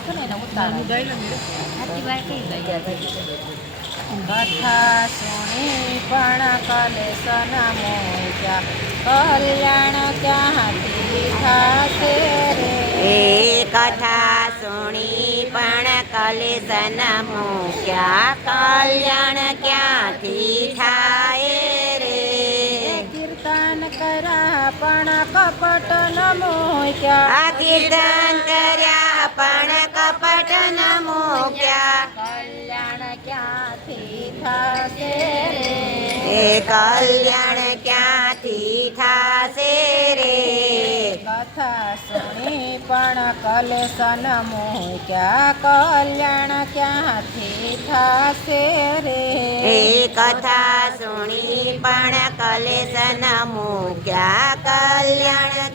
છે ને એને ઉતારો સાચી વાત કઈ ગઈ કથા સુણી પણ કલેશના મોજા કલ્યાણ ક્યાંથી થશે રે કથા સુણી પણ કલેસન મૂક્યા કલ્યાણ ક્યાંથી થાય રે? કીર્તન કરા પણ કપટ ન મોક્યા. કીર્તન કર્યા પણ કપટ ન મૂક્યા કલ્યાણ ક્યાંથી થાશે રે? કલ્યાણ ક્યાંથી થાશે રે? કથા સુણી પણ કલેશન મૂક્યા કલ્યાણ ક્યાંથી થશે રે? એ કથા સુણી પણ કલેસન મૂક્યા કલ્યાણ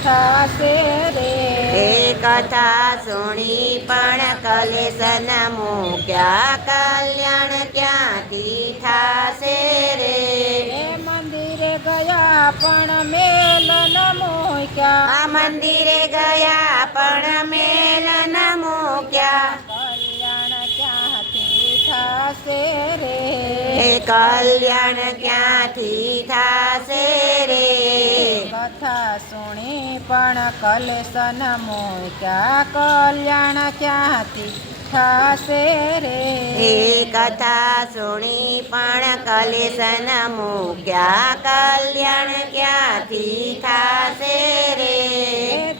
થાશે રે એ કથા સુણી પણ કલેસન મૂક્યા કલ્યાણ ક્યાંથી થાશે રે એ મંદિરે ગયા પણ મેલ ન મૂક્યા આ મંદિરે ગયા પણ મેલ ન મૂક્યા કલ્યાણ ક્યાંથી થાશે રે એ કલ્યાણ ક્યાંથી થાશે રે કથા સુણી પણ કલેશન મૂક્યા કલ્યાણ ક્યાંથી થશે રે. એ કથા સુણી પણ કલેસન મૂક્યા કલ્યાણ ક્યાંથી થશે રે.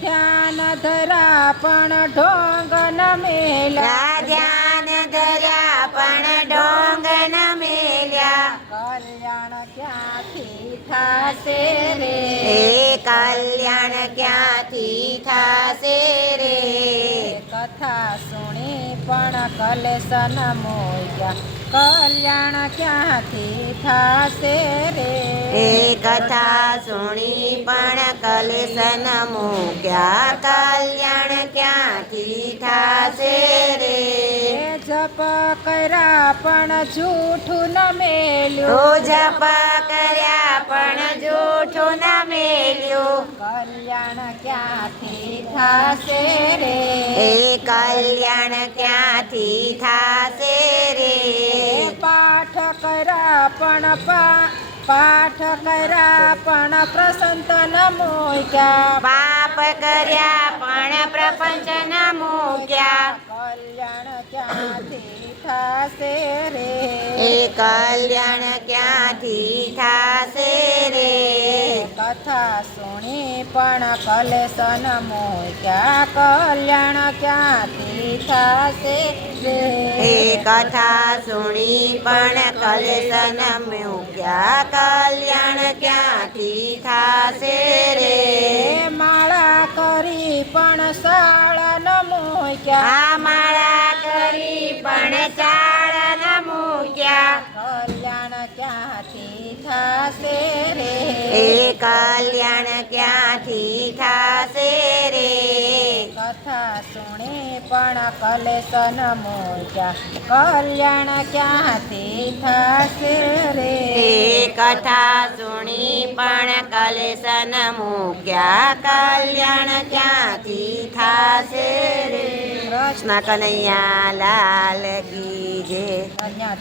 ધ્યાન ધરા પણ ઢોંગ ન મેલા. થાશે રે એ કલ્યાણ ક્યાંથી થાશે રે કથા સુણી પણ કલેશન મૂક્યા કલ્યાણ ક્યાંથી થાશે રે એ કથા સુણી પણ કલેસન મૂક્યા કલ્યાણ ક્યાંથી થાશે રે એ જપ કર્યા પણ જૂઠું ન મેલ્યું ઓ જપ થાશે રે એ કલ્યાણ ક્યાંથી થાશે રે એ પાઠ કર્યા પણ પા પાઠ કર્યા પણ પ્રસંત ન મૂક્યા પાપ કર્યા પણ પ્રપંચ ન મૂક્યા કલ્યાણ ક્યાંથી થાશે રે એ કલ્યાણ ક્યાંથી થાશે રે કથા સુણી પણ કલેશન મૂક્યા કલ્યાણ ક્યાંથી થશે? રે એ કથા સુણી પણ કલેસન ક્યાં કલ્યાણ ક્યાંથી થશે રે? માળા કરી પણ શાળા ન મૂક્યા. આ માળા કરી પણ ચાળ થાશે રે એ કલ્યાણ ક્યાંથી થાશે રે કથા સુણી પણ કલેશન મૂક્યા કલ્યાણ ક્યાંથી થાશે રે એ કથા સુણી પણ કલેસન મૂક્યા કલ્યાણ ક્યાંથી થાશે રે કૃષ્ણ કનૈયા લાલ કી જય ધન્યવાદ